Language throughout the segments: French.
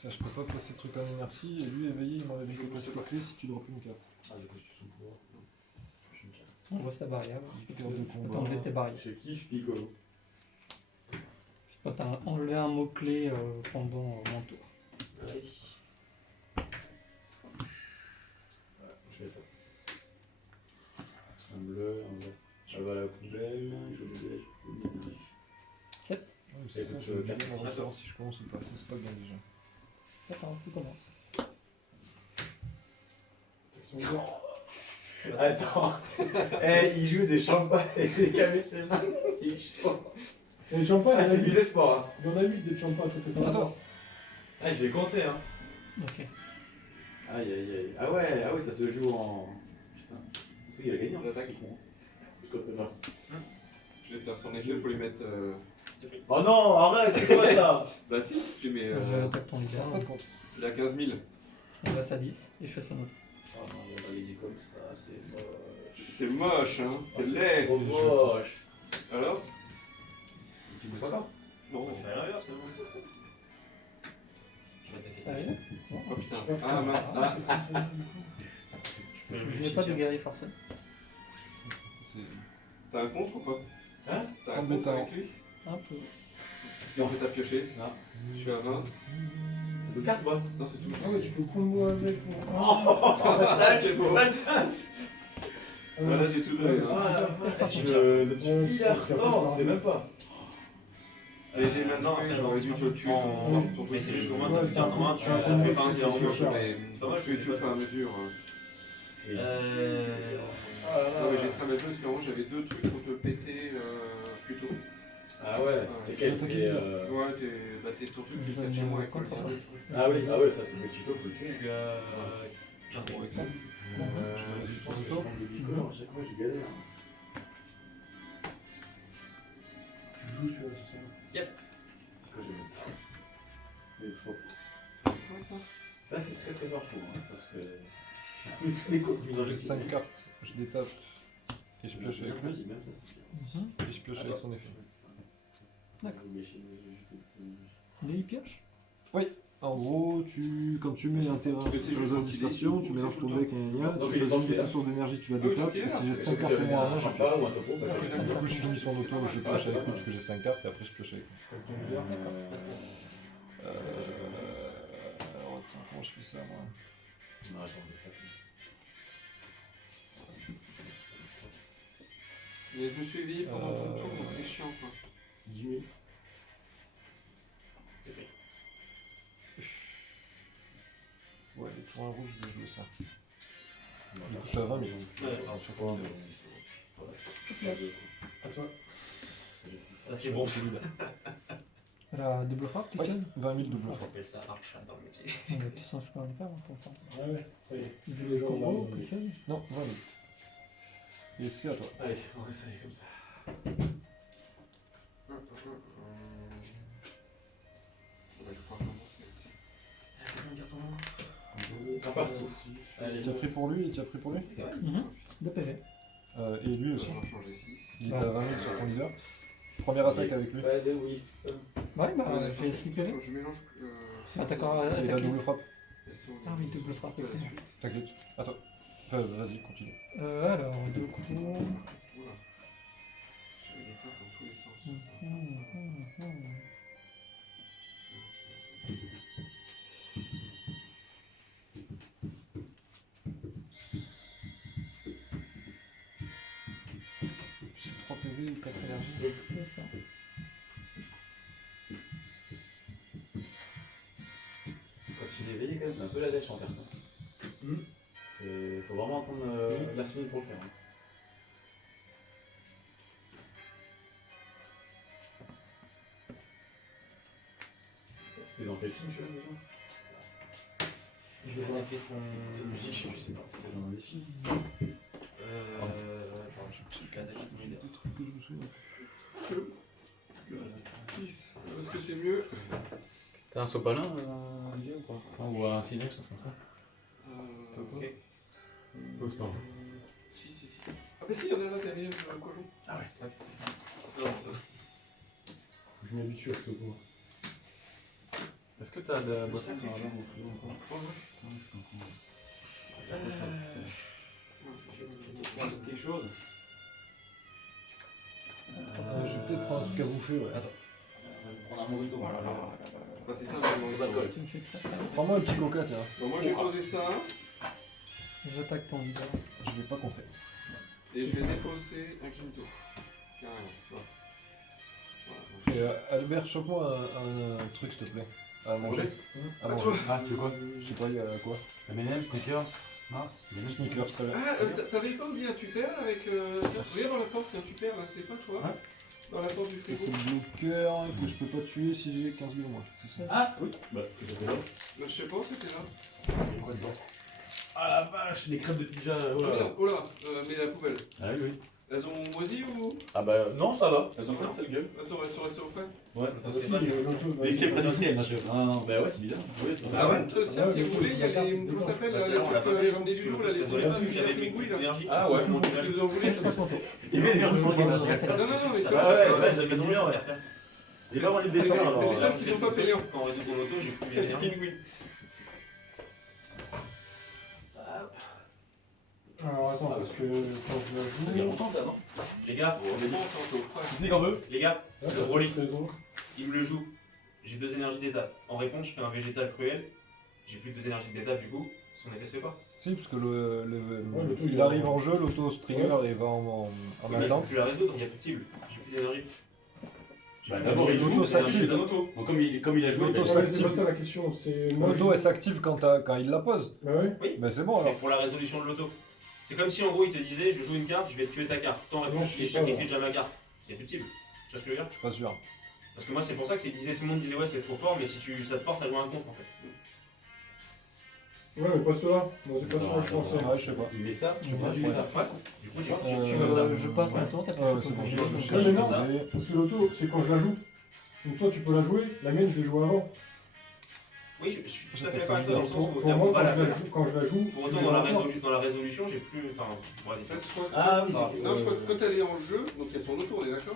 Ça, je peux pas placer le truc en inertie, et lui, éveillé, il m'enlève une place la clé si tu drops une carte. Ah, du coup, je tue son pouvoir. On voit ta barrière. Carte de Je peux combat. t'enlever tes barrières. Je kiffe Piccolo. Je peux t'enlever un mot-clé pendant mon tour. Ouais. Je fais ça. Un bleu, un bleu. Elle va à la poubelle, je dégage, je ménage. 7. Ouais, c'est ça, je vais me savoir si je commence ou pas. Ça, c'est pas bien déjà. Attends, tu commences. Attends, il joue des champagnes et des KBC. C'est chaud. Et le champagne, Ah, c'est du sport. Hein. il y en a 8 des champagnes, ça fait pas Attends. Ah, je l'ai compté. Hein. Ok. Aïe aïe aïe. Ah ouais, ça se joue en. Putain. C'est qu'il a gagné en fait. L'attaque. Je comptais pas. Je vais faire son effet pour lui mettre. Oh non, arrête, c'est quoi ça? Bah si, je lui mets. J'attaque ton leader. Pas de compte. Il a 15 000. On passe à 10 et je fais son autre. Oh non, il va gagner comme ça, c'est moche. C'est moche, hein. C'est laid. trop moche. Alors Tu bosses encore? Non. Je fais l'inverse, mais bon. Sérieux? Oh putain. Ah mince. Ah. Je n'ai pas de guerrier forcé. C'est... T'as un contre ou pas? Hein? T'as un contre Embêtant. avec lui? Un peu. Non, mais t'as pioché. Non. Je suis à 20. Deux cartes, moi. Non, c'est tout. Ah ouais, tu peux combo avec. Ça, c'est beau. 25. Voilà, j'ai tout donné. Hein. Ah, le petit filaire. Non, c'est même pas. Allez, j'ai maintenant, j'aurais dû te le tuer. Ton Mais c'est juste truc. comment tu tiens en main, tu as fait pas un zéro. Mais je vais tout faire à mesure. C'est. Non, mais j'ai très mal joué parce que vraiment, j'avais deux trucs pour te péter plus tôt. Ah ouais, et quel Ouais, t'es ton truc, je vais chez moi avec le lien. Ah oui, ça c'est le petit peu, faut le tuer. Je suis à 15 avec ça. Je pense que je prends des bicolores, à chaque fois j'ai galère. Tu joues sur ça. C'est quoi, je vais mettre ça? Des faux. Quoi ça? Ça c'est très très fort chaud, hein, parce que. Tous les coups, J'ai 5 cartes, je détape et je pioche avec lui. Même ça c'est bien. Et je pioche avec son effet. D'accord. D'accord. Lui, il pioche. En gros, quand tu mets un terrain Parce que c'est dans juste une quand il est dispersion, ici, tu ou mélanges c'est ton tout le deck et un Donc, tu il est choisis dans une le source d'énergie, tu la Ah oui, détapes, ok, et si j'ai d'accord. 5 cartes pour moi en main, je un pioche. pas ou un topo, bah, Du coup, je finis son auto, je pioche avec lui parce que j'ai 5 cartes et après je pioche avec lui. Alors attends, comment je fais ça moi? Non, attends, ça. Mais je me suis éveillé pendant tout le tour, donc c'est chiant quoi. 10 000. Ouais, les points rouges, je vais jouer ça. Du coup, je suis à 20 000. Sur quoi À toi. Ça c'est bon. La double frappe, tu Oui, calmes. 20 000 double On frappe. appelle ça archat dans le métier. Tu sens que je peux en faire pour ça. Ah ouais, ça y est. Je joue les combos, quelque chose. Non, 20 000. Et c'est à toi. Allez, on va essayer comme ça. Ouais, je crois vraiment c'est Un partout. Allez, Tu as pris pour lui et tu as pris pour lui? 2 PV. Et lui aussi. On va changer 6. Il est à 20 000 sur ton leader. Première attaque avec lui. Pas de whis. Ouais, bah j'ai 6 PV. Je mélange. Attaquant, Et la attaqué. double frappe. Ah oui, double frappe, excellent. T'inquiète. Attends. Enfin, vas-y, continue. Alors, 2 coups. Oula. Je vais faire dans tous les sens. C'est 3 PV et 4 énergies. C'est ça. Quand il est éveillé, quand même, c'est un peu la dèche en carte. Faut vraiment attendre la semaine pour le faire. Hein. Ça, c'était dans quel film, celui-là, déjà? Je vais attaquer ton. Cette musique, je sais plus, c'est pas c'était dans un des films. Attends, je vais attaquer ton leader. Que je me souviens. Est-ce que c'est mieux? T'as un sopalin, Olivier, ou pas? Ou un Kleenex, un truc comme ça? Ok. Pose pas. Si. Ah, mais si, il y en a à l'intérieur, le colon. Ah ouais. Non. Je m'habitue à ce coup. Est-ce que t'as la boîte. Quelque chose. Je vais peut-être prendre un truc à bouffer, ouais. Attends. On a un mojito. Bah, c'est ça, le d'alcool. Tu me fais très peur. Prends-moi un petit coca, tiens. Bon, moi j'ai posé ça J'attaque ton leader. Je vais pas compter. et je vais défausser un quinto. Carrément. Voilà. Et Albert, chope-moi un truc, s'il te plaît. À manger. À manger. Ah, tu veux quoi? Je sais pas, il y a quoi? M&M, Snickers, Mars, Sneakers, très bien. Ah, t'avais pas oublié un tupper avec. Regarde dans la porte, il y a un tupper là, c'est pas toi? Ouais. Dans la porte du Ça, frigo. c'est le bloqueur que je peux pas tuer si j'ai 15 000 au moins. C'est ça? Ah, oui. Bah, c'est là. Bah, je sais pas, c'était là. Il y a quoi dedans? Ah la vache, les crêpes de pizza. Oh là là. Oh là, mais la poubelle. Ah oui, oui. Elles ont moisi ou. Ah bah non, ça va. Elles ont fait sale gueule. Elles sont restées au frais? Ouais, ça C'est c'est pas Il y a autre chose, Mais qui est vas-y. prédestiné, bien sûr. Non, non, bah ouais, c'est bizarre. Oui, c'est Ah ouais, vrai. ça, si vous voulez, il y a les. Comment ça s'appelle là, les trucs, les joujoux là, les trucs là, J'avais les mes pingouins couilles là. d'énergie. Ah ouais. Si vous en voulez, ça passe. Il met des Non, non, non, mais c'est Ah vrai. ouais, Ouais, j'avais mis bien, ouais. Il va avoir les C'est dessins les alors. seuls qui sont pas payants. Quand on réduit ton auto, j'ai plus l'énergie. Alors attends, parce que quand je Ça fait la joue. longtemps d'avant. Les gars, Qui c'est qu'on veut? les gars, Ouais, le Broly, raison. il me le joue. J'ai 2 énergies d'étape. En réponse, je fais un végétal cruel. J'ai plus de 2 énergies d'étape, du coup, son effet se fait pas. Si, parce que l'auto, il arrive en jeu, l'auto-trigger et va en Mais attente. tu la résoudre, il n'y a plus de cible. J'ai plus d'énergie. Bah d'abord il joue, L'auto ça s'active. suit un auto. Donc comme il a joué, L'auto bah, Ouais, mais c'est pas ça la question, c'est. moi, L'auto je- elle s'active quand il la pose. Bah ouais. Ben c'est bon C'est alors. pour la résolution de l'auto. C'est comme si en gros il te disait je joue une carte, je vais te tuer ta carte. Tant Non, réponse, je je sais pas, sacrifie déjà ma carte. Il n'y a plus de cible. Tu vois ce que je veux dire? Je suis pas sûr. Parce que moi c'est pour ça que c'est disait, tout le monde disait ouais c'est trop fort, mais si ça te force à jouer un contre en fait. Ouais, mais pas cela. Moi, c'est pas ça que je pensais. Ouais, je sais pas. il met ça, Je sais pas, tu ouais. mets ça. Ouais. Du coup j'ai Euh, comme ça. Je passe mon tour, t'as plus Ouais, de c'est bon. bouger, je- donc, je- Non, mais non. je- Parce que l'auto, c'est quand je la joue. Donc toi, tu peux la jouer, la mienne, je l'ai jouée avant. Oui, je suis tout à fait d'accord avec toi dans le sens où Pour t'as moi, pas la faire. quand je la joue. Pour autant dans la résolution j'ai plus. Enfin, vas-y. Ah oui, Non, je crois que quand elle est en jeu, donc il y a son auto, on est d'accord?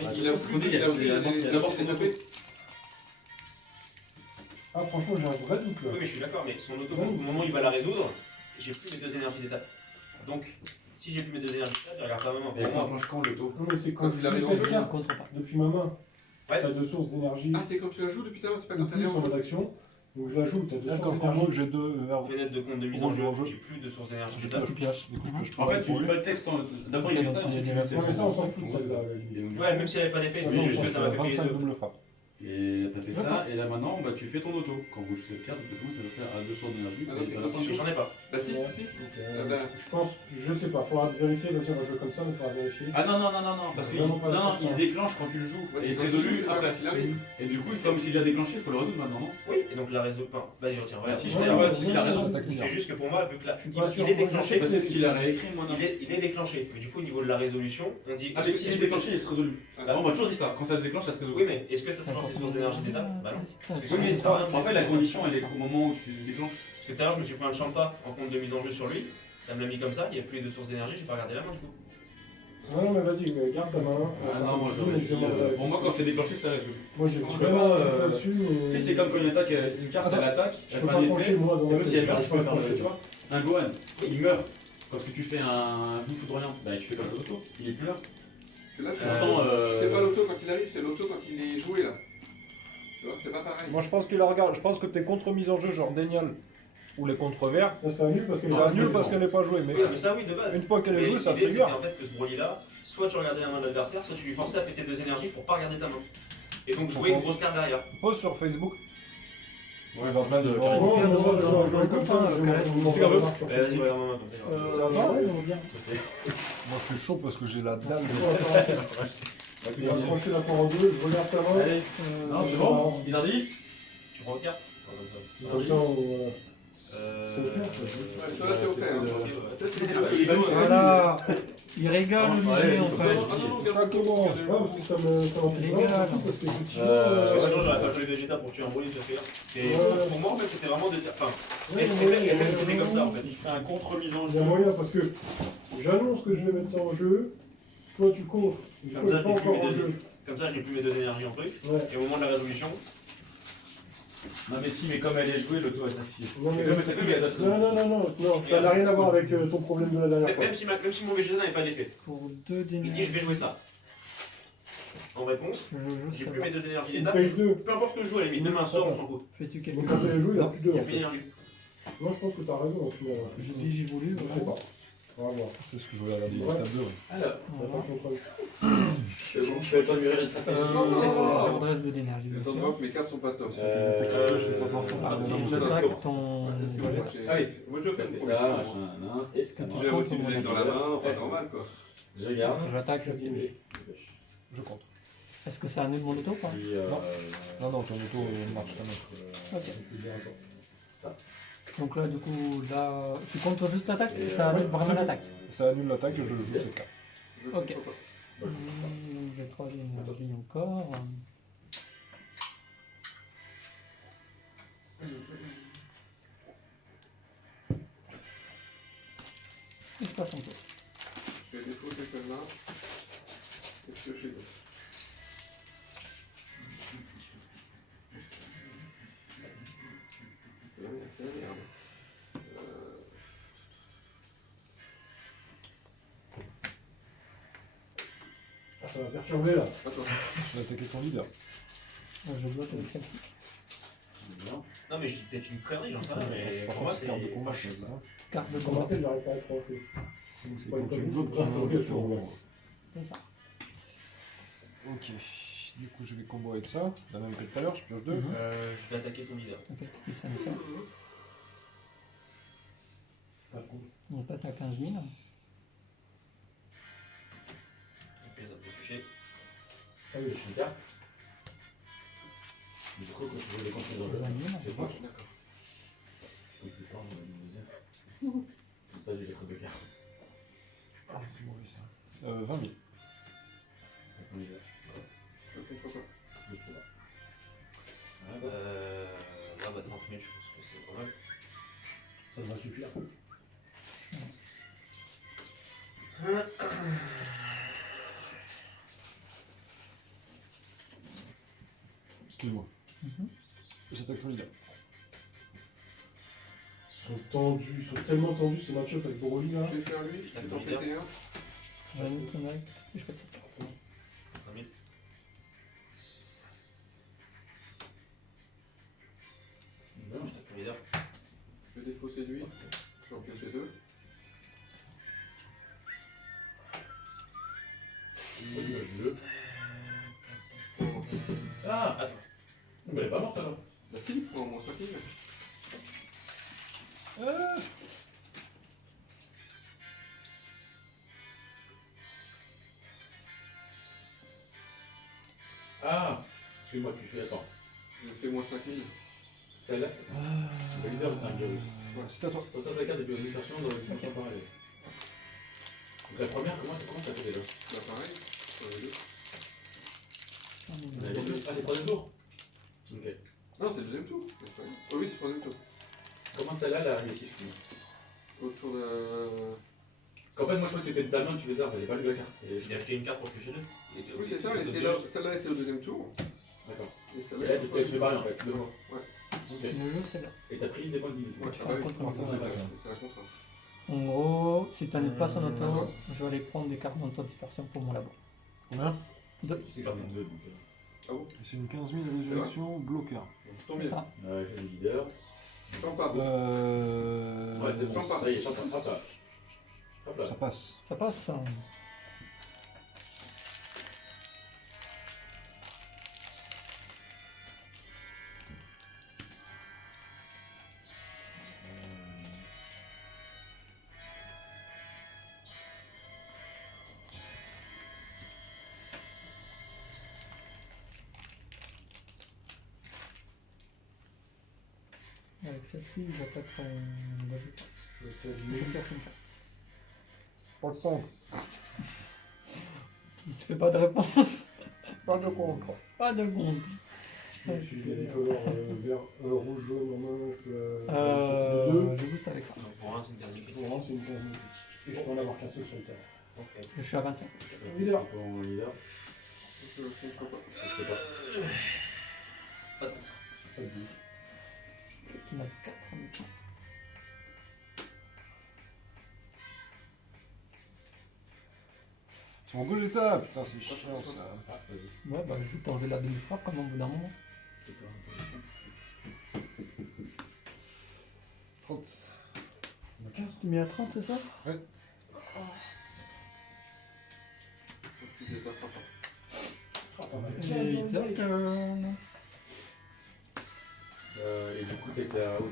Il Il a voulu d'abord ton auto. Ah, franchement, j'ai un vrai doute là. Oui mais je suis d'accord, mais son auto, au moment où il va la résoudre, j'ai plus mes 2 énergies d'étape. Donc si j'ai plus mes 2 énergies d'étape, je regarde pas ma main. Et Pour ça moi, enclenche quand l'auto? Non, mais c'est quand Quand je il arrive joue en cette jeu, carte contre pas. depuis ma main. Ouais. T'as 2 sources d'énergie. Ah, c'est quand tu la joues depuis ta main, c'est pas En quand elle est plus, en en jeu. mode action. Donc je la joue, t'as 2 D'accord, sources pour moi d'énergie. que j'ai deux fenêtre de compte de mise Pour en jeu, jouer en jeu. j'ai plus de sources d'énergie J'ai d'étape. tout piège. Du coup, je peux En fait, tu lis rouler. pas le texte. D'abord il met ça, ensuite tu lis le Non, texte. mais ça, on s'en fout de ça, là, à la limite. Ouais, même s'il n'y avait pas d'effet, Ça, c'est non, juste que ça m'a fait payer 25 2. double frappe. Et t'as fait ça, et là maintenant bah, tu fais ton auto. Quand vous jouez cette carte, ça sert à 2 sources d'énergie. Ah non, c'est Et quand t'as il joue. J'en ai pas. Bah si, si, si. Donc, Ah bah. je pense, je sais pas, faudra vérifier, bah, tiens, on va jouer comme ça, mais faudra vérifier. Ah non, non, non, non, non, parce qu'il Vraiment pas non, d'accord. il se déclenche quand tu le joues. Ouais, Et il se c'est quand il résolu joue, c'est après. quand il arrive. Et du coup, comme s'il a déclenché, il faut le résoudre maintenant, non? Oui, et donc la réseau. Enfin, vas-y, retiens. Bah, Voilà. si je Ouais, fais ouais, si il a ouais, raison. Attaque C'est juste que pour moi, vu que là, Je suis pas sûr, il est moi, déclenché, Bah, c'est ce qu'il a réécrit maintenant. il est déclenché. Mais du coup, au niveau de la résolution, on dit. Ah, mais si il est déclenché, il se résolut. Ah, On m'a toujours dit ça. Quand ça se déclenche, ça se résout. Oui, mais est-ce que tu as toujours tes sources d'énergie d'étape? Bah non. Oui, mais en fait, la condition, elle est au moment où tu déclenches. Parce que tout à l'heure, je me suis pris un champa en compte de mise en jeu sur lui. Ça me l'a mis comme ça, il n'y a plus de sources d'énergie, j'ai pas regardé la main du coup. Non, non, mais vas-y, garde ta main. Ah non, moi j'aurais dit. Pour moi, quand c'est déclenché, ça résout. Moi, j'ai Tu peux vraiment pas, un doute là-dessus. Tu sais, c'est comme quand une attaque, une carte, elle attaque, Je elle peux fait pas un trancher, effet. moi, dans Et la même si tête, elle meurt, tu peux faire trancher. tu vois. Un Gohan, il meurt parce que tu fais un coup foudroyant. Bah, tu fais comme l'auto, il pleure. Parce que là, Pourtant, c'est pas l'auto quand il arrive, c'est l'auto quand il est joué là. Tu vois, c'est pas pareil. Moi je pense qu'il la regarde. Je pense que tes contre mises en jeu, genre Dénial ou les contre verts, Ça, c'est nul parce que. c'est nul parce qu'elle n'est pas jouée. Mais Oui, mais ça, oui, de base. une fois qu'elle est Mais jouée, ça l'idée, trigger. c'était en fait que ce Broly là, soit tu regardais la main de l'adversaire, soit tu lui forçais à péter 2 énergies pour pas regarder ta main. Et donc jouer une grosse carte derrière. Pose sur Facebook. Ouais, Ils ont plein de Bon, caractères. on va jouer comme ça, je vais C'est comme eux. Vas-y, regarde ma main comme ça. Ça va, ouais, on bien. Moi je suis chaud parce que j'ai la dalle. Tu vas trancher la part en deux, je regarde ta main. Allez, non, c'est bon. Il en a 10. Tu prends 4. Comme ça, on. Euh. C'est le faire, Ouais, ça là, c'est au fait. hein. Ça, c'est le Il va nous Voilà. Il régale Allez, l'idée en il faut fait. aller. Ah non, non, Pas regarde comment, le ouais, parce que ça m'empêche Les pas, gars, surtout parce qu'effectivement. Euh, Parce que sinon, j'aurais pas joué Vegeta pour tuer un Broly, parce que là. Et Ouais. pour moi, en fait, c'était vraiment de dire. Enfin, Ouais, elle fait comme ça en fait. Il fait un contre-mise en Il y a jeu. moyen parce que j'annonce que je vais mettre ça en jeu, toi tu comptes, je Comme ne ça, pas je n'ai plus encore en mes jeu. deux. Comme ça, je n'ai plus mes 2 énergies en truc. Ouais. Et au moment de la résolution, Non mais si, mais comme elle est jouée, l'auto est activée. Non, mais- Et comme elle est activée, elle doit Non, ça n'a rien à voir avec ton problème de la dernière fois. Même si mon végétal n'avait pas d'effet. Pour 2 Il dit je d'énergie, vais jouer ça. En réponse, je joue j'ai ça. plus mes 2 énergies Il d'étape. pêche 2. Peu importe ce que je joue à la limite, même un sort, on s'en fout. Fais-tu quelque Donc quand chose? elle joue, il n'y a Non, plus Il 2 n'y a en plus fait. d'énergie. Moi je pense que t'as raison au final. J'ai dit j'ai voulu. Je sais pas. On va voir. C'est ce que je voulais regarder Ouais. l'étape 2. Ouais. Alors, T'as pas de contrôle. c'est bon, je fais pas mieux les stratégies. Je redresse 2 d'énergie. Le bien temps de sûr. voir que mes cartes sont pas top. Je vais pas voir ton Ah, problème. c'est vrai que ton. Ouais, c'est voilà. bon, j'ai- Allez, moi je fais on le fait premier ça, tour. machin, nan. Est-ce que Tu J'ai la comptes moitié du mon deck dans la main, enfin normal quoi. je garde. J'attaque, je Et touche. Je compte. Est-ce que ça annule mon auto ou pas? Puis, Non, non, ton auto marche quand même. Ok. ça. Donc là, du coup, là, tu comptes juste l'attaque? Et, Ça annule vraiment l'attaque. Ça annule l'attaque, je joue cette carte. Je Ok. comprends pas. Moi, Donc j'ai 3 d'énergie encore. Et je passe en tour. Je vais défausser celle-là. Et piocher l'autre. C'est la merde, c'est la merde. Ah, ça va perturber là. Attends. Tu vas attaquer ton leader. Je bloque avec celle-ci. Bien. Non, mais je dis peut-être une connerie, j'en sais rien. Mais C'est pas pour moi, forcément c'est. carte de combat, c'est ça. Carte de Je combat. rappelle, j'arrive pas à être rentré. C'est pas quand une tu connerie, bloques c'est ton pas une leader. connerie. C'est ça. Ok. Du coup, je vais combo avec ça. La même que tout à l'heure, je pioche 2. Mhm. Je vais attaquer ton leader. Ok, tu sais me faire. Donc là, t'as 15 000. Ok, ça peut toucher. Ah oui, je suis une carte. Du coup, quand tu veux les compter dans le jeu, 20 000. c'est quoi? D'accord. Faut que tu changes une deuxième. Comme ça, j'ai trop de cartes. Ah, c'est mauvais ça. 20 000. On y va. Je comprends pas. Je suis là. Ah, bah, Ouais, bah 30 000, je pense que c'est pas mal. ça devrait suffire. Excuse-moi. Mhm. J'attaque ton leader. Ils sont tendus, ils sont tellement tendus ces match-up avec Broly là. Je vais faire lui, je vais t'en péter un. J'annule ton acte et je fais ça. 5 000. Bien. Je tape ton leader. Je vais défausser lui. Je vais en piocher deux. Oui, le jeu. Ah, attends. Mais elle est pas morte alors. Bah si, il faut au moins 5 000. Ah, excuse-moi, tu fais. Attends. Je fais moins 5 000. Celle-là, le leader est un virus. C'est à toi. Pour ça, la carte est plus une version dans une dimension parallèle. Donc la première, comment ça fait déjà? Bah pareil, sur les deux. On a les deux. Ah, c'est le troisième tour. Ok. Non, c'est le deuxième tour. C'est pas grave. Oh oui, c'est le troisième tour. Comment celle-là, elle a réussi? Autour de... En fait, moi je crois que c'était ta main que tu faisais ça, j'ai pas lu la carte. Et J'ai acheté une carte pour piocher 2. Oui, c'est ça, elle était là. Celle-là était au deuxième tour. D'accord. Et Et celle-là là, était au tu troisième fais pareil en fait, deux fois. Ouais. Ok. Le jeu, c'est là. Et t'as pris des points de vie. Ouais, Tu ah fais un bah oui. contre C'est ça, la ça. c'est la contrainte. En gros, si tu n'annules pas son auto, D'accord. je vais aller prendre des cartes d'autodispersion pour mon labo. Combien? C'est pas même deux donc. Ah bon? C'est une 15 000 résurrection bloqueur. Tant C'est mieux. ça. Ouais, j'ai le leader. Sympa. Ouais, c'est bon. sympa. Ça y est, sympa. Hop là. Hop là. Ça passe. Ça passe. Avec celle-ci, j'attaque ton logique. Je pioche une carte. Pas de son. Il te fait pas de réponse. Pas de contre. Pas de bombe. Je suis bicolore vert, rouge, jaune en main, je peux Je booste avec ça. Donc pour 1, c'est une dernière critique. Pour moi, c'est une 15 000. Et je peux en avoir qu'un seul sur le terrain. Ok. Je suis à 25. Leader. Bon, leader. Je comprends pas. Je sais pas. Pas de contre. Pas de but. Tu n'as 4 en même temps. C'est mon gauche d'étape. Putain, c'est chiant ça. Ah, vas-y. Ouais, bah je vais t'enlever la demi-frappe quand même au bout d'un moment. 30. Tu mets à 30, c'est ça? Plus d'étapes, papa. J'ai turn. Et du coup, t'étais à où?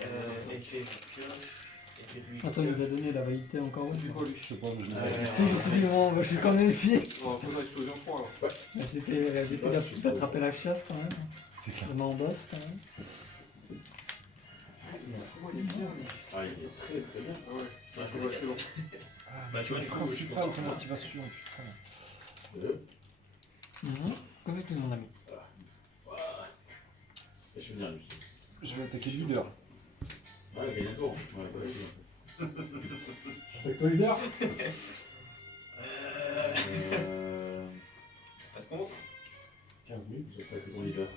Effet pioche, effet de Attends, il nous a donné la validité encore une. C'est quoi lui? Je sais pas, mais je l'ai Euh, Si, je me suis dit, bon, bah, je suis quand même fier. On va poser l'explosion 3 alors. Mais c'était d'attraper la chasse quand même. C'est clair. Le mandos quand même. Comment il est bien lui? Ah, il est très très bien. Ah ouais. Ouais, Ouais, c'est bon. Bah, tu C'est vois, le du coup, principal, ton motivation, putain. Comment tu mon ami? Je suis bien, lui. Je vais attaquer le leader. Ouais, il y a un tour. Ouais, pas facile. Avec toi, leader. Pas de contre. 15 minutes. J'ai attaqué ton leader.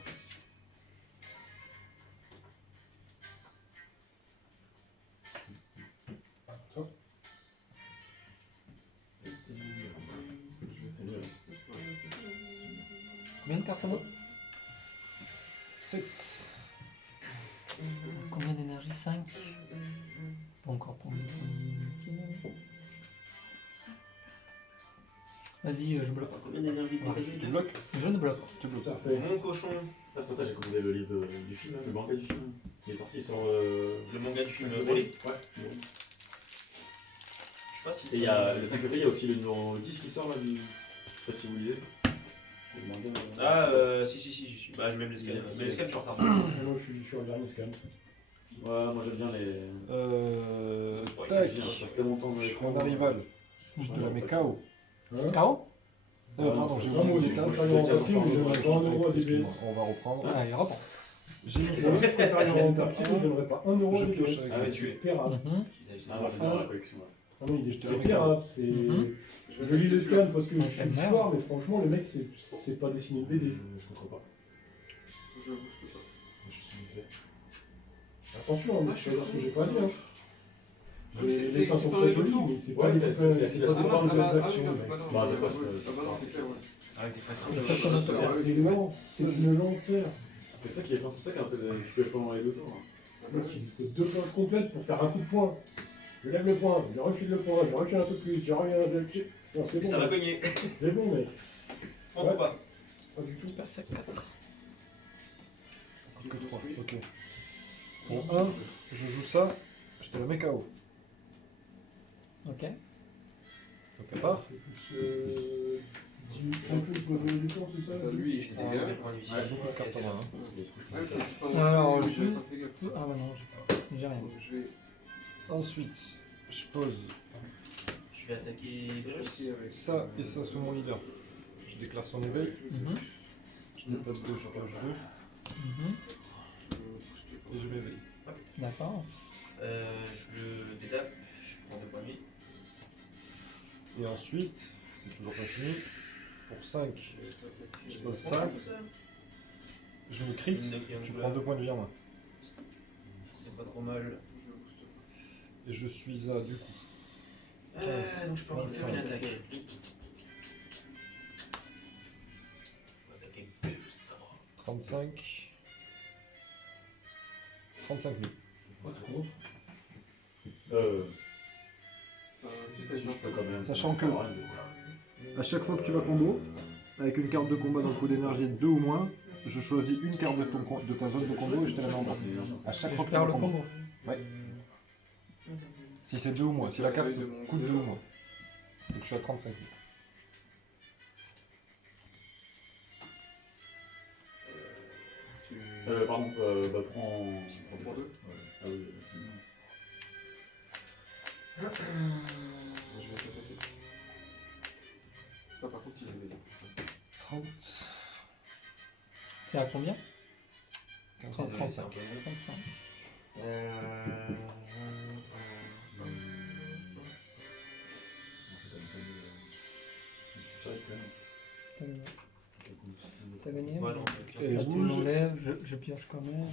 Toi. C'est mieux. Combien de cartes on a? 7. Combien d'énergie? 5. Pas encore pour me Vas-y, je bloque. Combien d'énergie Ouais, Tu bloques? Je ne bloque. Tu bloques. Tout à fait. Mon cochon. Ah, c'est pour ça que j'ai commandé le livre du film, le manga du film. Il est sorti sur. Le manga du film Ouais. Broly. Ouais. Je sais pas si Et il y a le 5 février, il y a aussi le numéro 10 qui sort là. Je sais pas si vous lisez. Le manga. Ah, si, j'y suis. Bah, j'ai même les scans. Mais les scans, je suis en retard. Moi, je suis sur le dernier scan. Ouais, moi j'aime bien les. Tac. Je reste longtemps dans Je les prends un rival. Je te la mets KO. Hein? KO? Pardon, j'ai Ah, moi aussi, oublié je d'éteindre. préfère le remporter, mais j'aimerais pas 1 euro à DBS. Excuse-moi, on va reprendre. Ah, il reprend. J'ai mis C'est ça. vrai que je préfère le remporter, mais j'aimerais pas 1 euro à Je DBS. pioche avec Ah, mais tu es. Pérave. Ah, moi j'aime bien la collection. Ouais. Ah non, il est Je te c'est remets clair, ça. hein, c'est... Je lis les scans parce que je suis Merde. l'histoire, mais franchement, le mec, c'est pas dessiné de BD. Je comprends pas. Je booste pas. Je suis fait. Attention, moi, je sais pas ce que j'ai pas dit. Hein. Ah, mais c'est Les dessins sont pas très les jolis, autres. mais c'est Ouais, pas des c'est- copains, c'est- c'est c'est- pas c'est- des c'est- grandes Ah, bah actions, non, mec. bah non, Bah, ouais, c'est pas- ouais. Ah bah non, c'est clair, ouais. Avec des Ça, fréquences. ça m'intéresse. Ouais, C'est lent, c'est une lenteur. C'est ça qui est fort, c'est ça qui a fait tu peux pendant les deux tours. Donc, il faut 2 planches complètes pour faire un coup de poing. Je lève le poing, je recule le poing, je recule un peu plus, je reviens, je... Non, c'est Et bon, ça va mec. cogner. C'est bon, mec. Prends ou pas? Pas du tout. Super 4. Que 3. Ok. Bon, 1, je joue ça. Je te la mets KO. Ok. Ça prépare. C'est plus 10 minutes en plus pour le tour, c'est ça? Lui, je Ah, dégage. quel point de vie. Ouais, beaucoup de cartes en main. Ouais, je suis pas Alors, non plus, je- j'ai pas fait gaffe. Ah bah non, j'ai rien. Donc, je vais Ensuite, je pose Je vais attaquer Bruce. attaquer avec ça et ça sur mon leader. Je déclare son éveil. Mhm. Je dépasse 2, je pioche 2. Mhm. Et je m'éveille. D'accord. Je le détape. Je prends 2 points de vie. Et ensuite, c'est toujours pas fini. Pour 5, je pose ça. Je me crit. Tu prends 2 points de vie en main. C'est pas trop mal. Et je suis à du coup. Donc je peux encore faire une attaque. On va attaquer plus, ça va. 35. 35 000. Pas trop. Si t'as Je peux quand même. Sachant que- À chaque fois que tu vas combo, avec une carte de combat dans le coup d'énergie 2 ou moins, je choisis une carte de, de ta zone de combo et je te la mets en bas. À chaque Je fois que tu perds vas le combo. combo. Si c'est 2 ou moins, si la carte coûte 2 ou moins. Donc je suis à 35 000. Pardon, bah prends. Prends deux. Ah oui, c'est bien. Je vais t'attaquer. Ah, par contre, il avait. 30. C'est à combien? 35. 35. 35. T'as gagné? Ouais, j'en fais Et Là, je tu bouge. m'enlèves, je pioche quand même.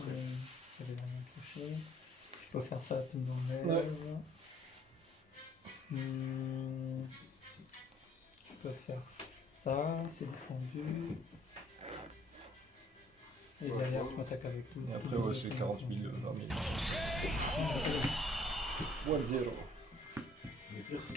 J'avais rien touché. Je peux faire ça, tu m'enlèves. Je peux faire ça, c'est défendu. Et Ouais, derrière, ouais. tu m'attaques avec tout. Et après, ouais, c'est 40 000, 20 000. 1-0. Le pire, c'est